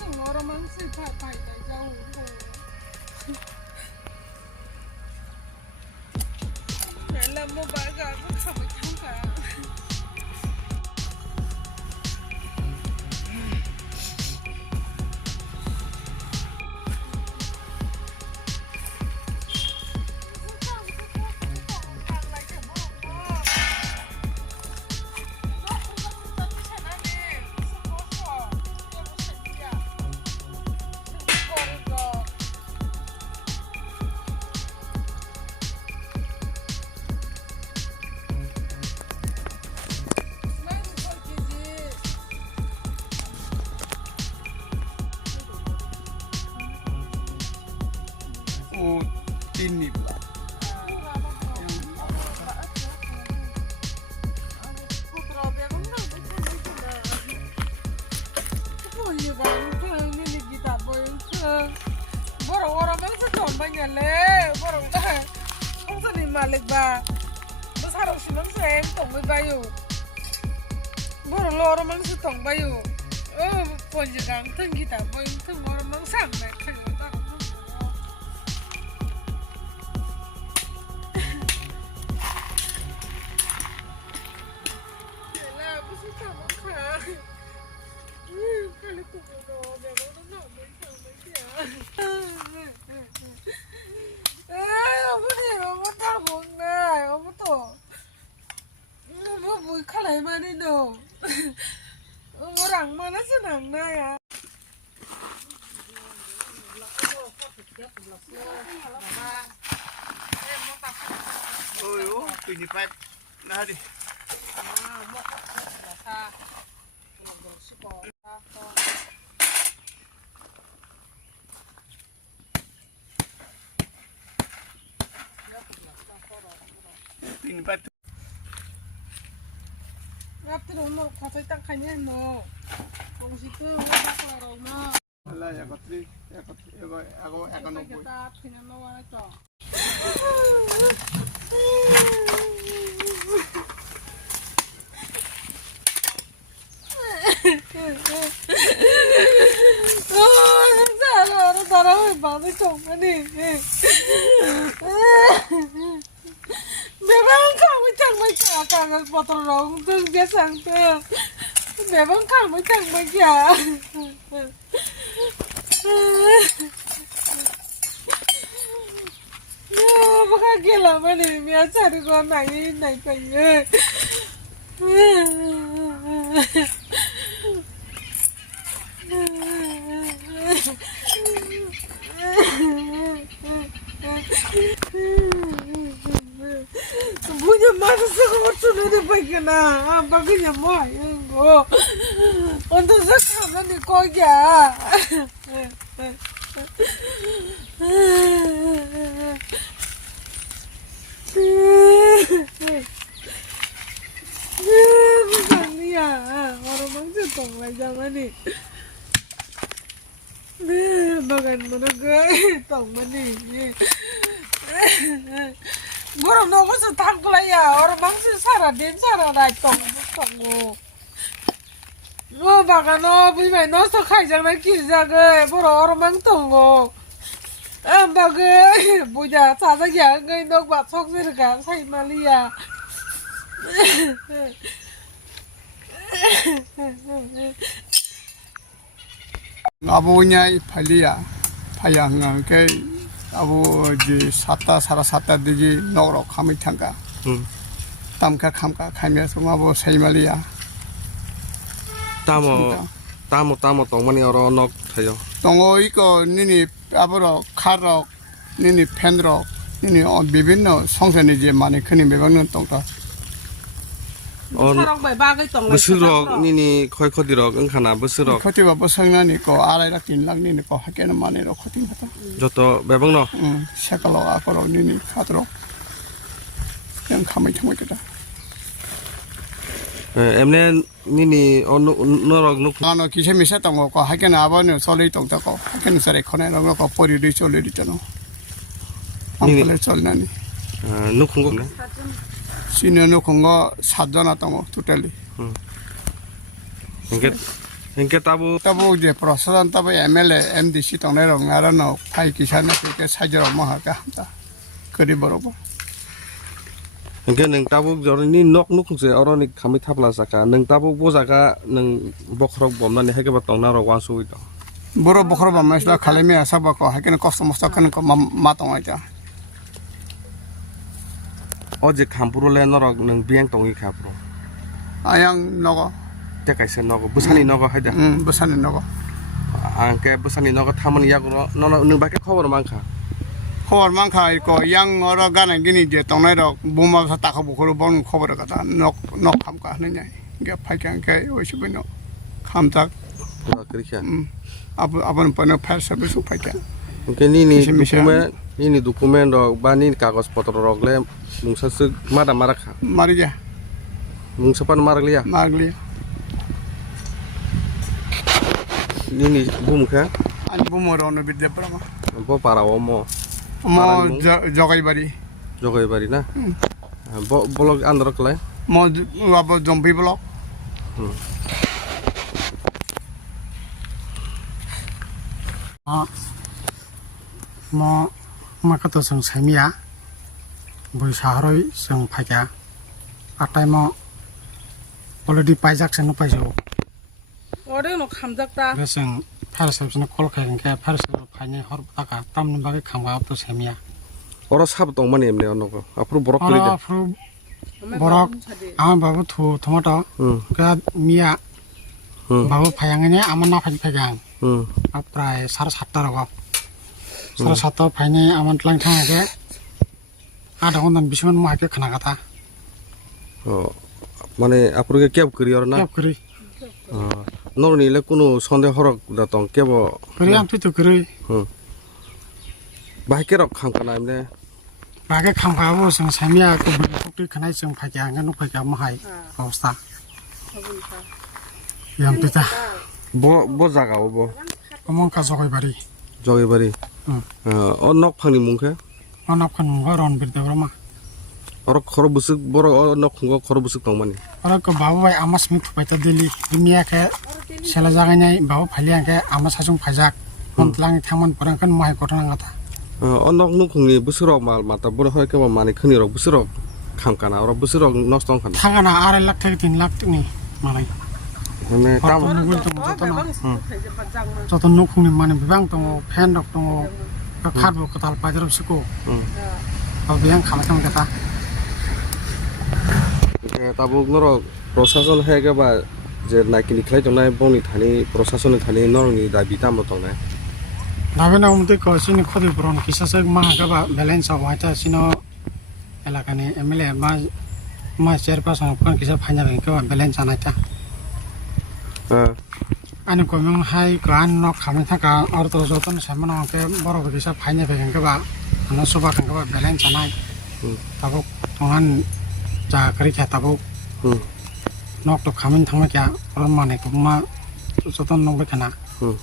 ส่งเรามันสื่อผ่านไปแต่เจ้าแต่ลำบากกันก็ขับไปทั้งกัน 깻잎 Malik ba besar usinan sayang tong bayu baru orang mang tong bayu ponjang teng kita boy teng orang mang sang nek kayaknya lah besi sama kah kali tu bodoh dia bodoh nak macam kalay mana no, orang mana senang na ya. Oh, ini pipe, nah di. Ini pipe. 앞뒤로 오늘 가서 딱 가냐 공식도 하고 나 알라 야것들이 이거 약간 놓고 딱 그냥 놓아놨죠. 진짜 사람을 많이 정말이 매번 가면 정말 가면 보도록 등재 상태 매번 가면 정말이야 뭐가 길어버리 몇 차리고 나이 거야 punya masa sekolah sudah dibagaimana bagainya mau yang untuk sekarang ni kau ya bukan ni ya orang mangsa tong lah jangan ni bagan mana gay tong mana ni Burung nunggu setangkul ya, orang mangsi saradin saradai tong. Lo bagan no, bimai no so kai jang na kiza ge, burung orang mang tongo. Bagai, buja saja ya, ngai nok bat sok sirga, sai malia. Ngabunya ipalia, payang ke. Abu di sata sara sata digi norok kami tangga, tamka kamka kami semua abu seimalia. Tamu tong mani orang nok tayo. Tongo iko nini aburo karok, nini pendrok, nini on bibino songsen ije mani kini bebangno tongta. 사랑바이 바가이 똥. 보스럭 니니 거의 커디럭 응카나 보스럭 커티가 버성나니까 알아이라 긴락니니까 학교는 많이로 커팅 하다. 저또 매방너 색깔로 아까로 니니 가도록 그냥 가만히 참고 있다. 엠네 니니 너럭 누 나는 기세미 셌던 거고 학교는 아버는 솔리 똥다고 학교는 살이 커내 놓고 뿌리를 쫄리 있잖아. 안걸레 쫄나니. 누군 거네 시내는 건가 사전했던 거 두달리. 인게 따부 따보 이제 프로세선 따보 MLA MDC 동네로 나라노 파이 기사는 그렇게 사저로 뭐 할까 한다. 그리 버려봐. 인게 능 따부 저니 넉 누군세 어러니 감이 탑라사까 능 따부 보자가 능 버크럭 범나니 해게 봤던 나로 와수 있다 뭐로 버커로 보면서 칼레미아 사바고 하기는 코스모스 타는 거 마동하자. 어제 감부를래 너럭 능 비행 동이 감부로 아양 너거 때까지 너거 부산이 너거 하자 부산에 너거 안게 부산이 너거 타면 야구로 너는 능 밖에 커버로 많카 호월만 가 있고 양 얼어 가는 길이 이제 동네로 몸에서 닦아보고 그러 보는 커버를 갖다 넉 감가 하느냐 이게 파이한 게 50분 감작 그렇게 아버는 번호 80분 파이게 mungkin ini dokumen dok bani kagos foto dok le mungsa se mada marak 말이야 mungsa pan marak liya 말리 ini bum ka 아니 부모로는 비대 브라마 bo para omo 뭐 저거이 바리 jogai bari na bo bolog andro kle 뭐 아버 좀비 블록 마카토 성 세미야 부사하로이 성 파자 아타이모 already 파이작 성 파죠 어려노 감작다. 그래서 파르스는 콜카인 게 파르스 파니 허르다가 땀는 바게 감가업도 세미야 ora sab tong mani emne onno ko apru borok kle 아 프로 버럭 아 바보 투 토마토 그 미야 바보 파양이네 아무나 파양 앞라에 사르샀다라고 사르샀다 파니 아무 랑탕하게 아다고는 비시면 뭐 하게 가나가다 mane apru ke kyab kri or na 그리 nor ni le kuno sonde horok da tong kebo 그리 안 투도 그리 ba ke rok kham kana emne 바게 감가고 성 세미야 그 북들 가나이 성 파양 가 놓고 가 마하이 어스타 양피다 bo jaga bo 어mon가 저거이 바리 jogai bari nok phangni mungke 어납한 거런 빌데브라마 ora khoro busuk boro nok khungo khoro busuk tong mani 어라고 바보바이 아마스 미프 바이타 딜리 이미야케 셀라자가냐이 바보 팔리야케 아마사중 파작 본틀랑이 탕만 버랑kan 마이 거랑 가다 nok nu khungni busurok mal mata boro hoy ke mani khni rok busurok kham kana ora busurok nostong kana 타가나 아래 락테 딘 락트니 마나이 mane tam 저던 녹콩니 마네 비방 동어 팬덕 동어 카드 거달 빠지럽 쓰고 비양 감상 되다 tabuk norok prosason hege ba je nakini khlai tongnai bongni thani prosason thani norni dabi tam tongnai 나베나 umte ko sini khodi bron kisasak mahaga ba balance waita sino elakani MLA ma chairperson kan kisa phanya ko balance anaita ani ko mong hai ko an no khame thaka or to joton samana ke boro kisa phanya be ke ba ana soba ke ba balance anai tabuk tongan 자 그렇게 하다고 녹도 가면 당면 게 얼마나 그만 저던 녹을 하나 그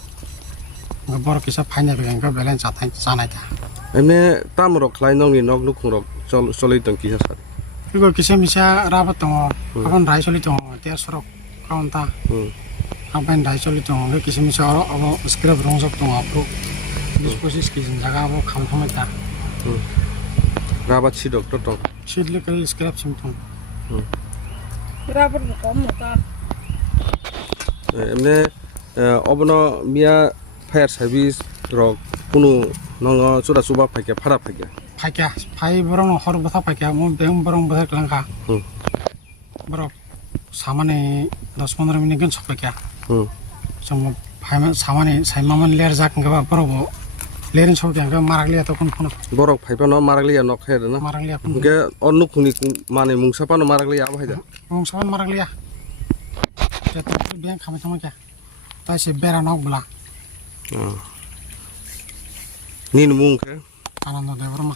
버럭에서 파냐베는 거 밸런스 자나다 ene tamrok khlai nongni nok nu khungrok choli tong kisa sa 이거 기세미샤 라바똥 아번 라이솔리똥 대서록 카운타 아번 라이솔리똥 그 기세미샤 어버 스크랩 롱석똥 앞으로 디스포시스 기준 자가고 감통했다 raba chi doctor tong 실리 그 스크랩 심통 라버는 겁니다. emne obno mia fire service rok kunu nongo chuda chuba phake phara phake 파이야 파이 버럭 허르부터 파이야 뭐 배움 버럭 버럭 랑가 버럭 사만에 10-15 미니트 건 섭파이야 좀 파이면 사만에 살만만 레르 작은 거 버럭 Lerin sok yang ke maraglia atau kun kun borok phaipa no maraglia nok he na maraglia kun ke on nukuni mane mungsapa no maraglia aba haida ngong saban maraglia. Jatuh biang kami sama kya. Tai se bera nok bula. nin mung ke Anando de broma.